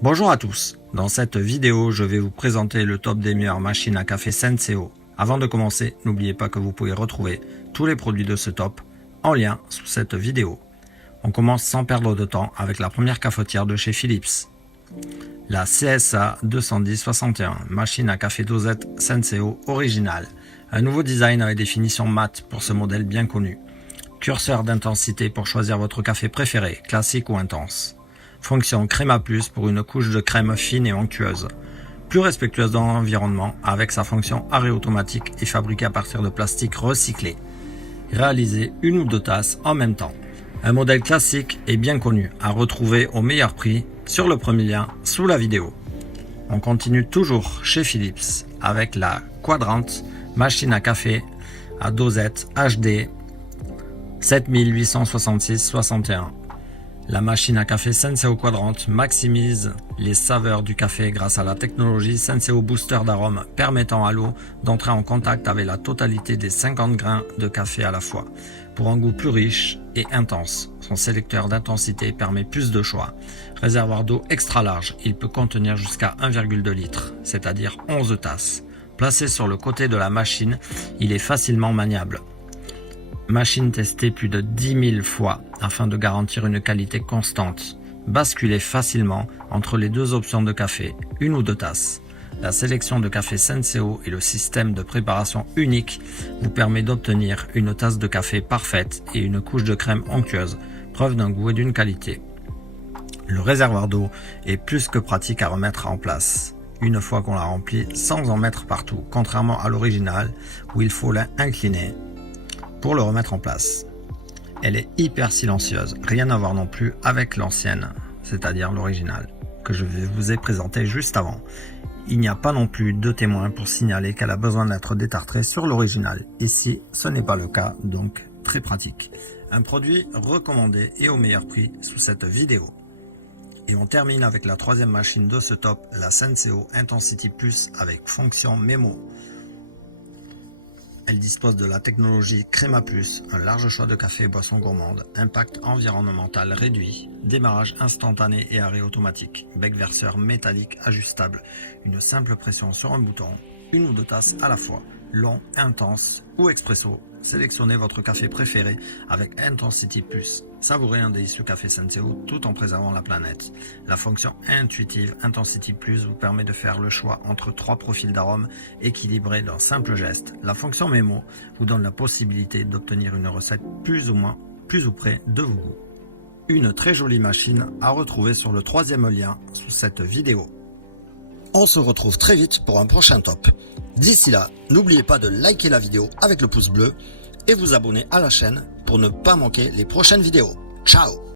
Bonjour à tous, dans cette vidéo je vais vous présenter le top des meilleures machines à café Senseo. Avant de commencer, n'oubliez pas que vous pouvez retrouver tous les produits de ce top en lien sous cette vidéo. On commence sans perdre de temps avec la première cafetière de chez Philips. La CSA 210-61, machine à café dosette Senseo originale. Un nouveau design avec des finitions mat pour ce modèle bien connu. Curseur d'intensité pour choisir votre café préféré, classique ou intense. Fonction Crema Plus pour une couche de crème fine et onctueuse. Plus respectueuse de l'environnement avec sa fonction arrêt automatique et fabriquée à partir de plastique recyclé. Réaliser une ou deux tasses en même temps. Un modèle classique et bien connu à retrouver au meilleur prix sur le premier lien sous la vidéo. On continue toujours chez Philips avec la Quadrant, machine à café à dosette HD 7866-61. La machine à café Senseo Quadrant maximise les saveurs du café grâce à la technologie Senseo Booster d'arôme permettant à l'eau d'entrer en contact avec la totalité des 50 grains de café à la fois, pour un goût plus riche et intense. Son sélecteur d'intensité permet plus de choix. Réservoir d'eau extra large, il peut contenir jusqu'à 1,2 litre, c'est-à-dire 11 tasses. Placé sur le côté de la machine, il est facilement maniable. Machine testée plus de 10 000 fois afin de garantir une qualité constante. Basculez facilement entre les deux options de café, une ou deux tasses. La sélection de café Senseo et le système de préparation unique vous permet d'obtenir une tasse de café parfaite et une couche de crème onctueuse, preuve d'un goût et d'une qualité. Le réservoir d'eau est plus que pratique à remettre en place, une fois qu'on l'a rempli sans en mettre partout, contrairement à l'original où il faut l'incliner pour le remettre en place. Elle est hyper silencieuse, rien à voir non plus avec l'ancienne, c'est-à-dire l'original, que je vous ai présenté juste avant. Il n'y a pas non plus de témoin pour signaler qu'elle a besoin d'être détartrée sur l'original. Ici, ce n'est pas le cas, donc très pratique. Un produit recommandé et au meilleur prix sous cette vidéo. Et on termine avec la troisième machine de ce top, la Senseo Intensity Plus avec fonction mémo. Elle dispose de la technologie Crema Plus, un large choix de café et boissons gourmandes, impact environnemental réduit, démarrage instantané et arrêt automatique, bec verseur métallique ajustable, une simple pression sur un bouton, une ou deux tasses à la fois, long, intense ou expresso. Sélectionnez votre café préféré avec Intensity Plus. Savourez un délicieux café Senseo tout en préservant la planète. La fonction intuitive Intensity Plus vous permet de faire le choix entre 3 profils d'arômes équilibrés d'un simple geste. La fonction mémo vous donne la possibilité d'obtenir une recette plus ou près de vos goûts. Une très jolie machine à retrouver sur le troisième lien sous cette vidéo. On se retrouve très vite pour un prochain top. D'ici là, n'oubliez pas de liker la vidéo avec le pouce bleu et vous abonner à la chaîne pour ne pas manquer les prochaines vidéos. Ciao!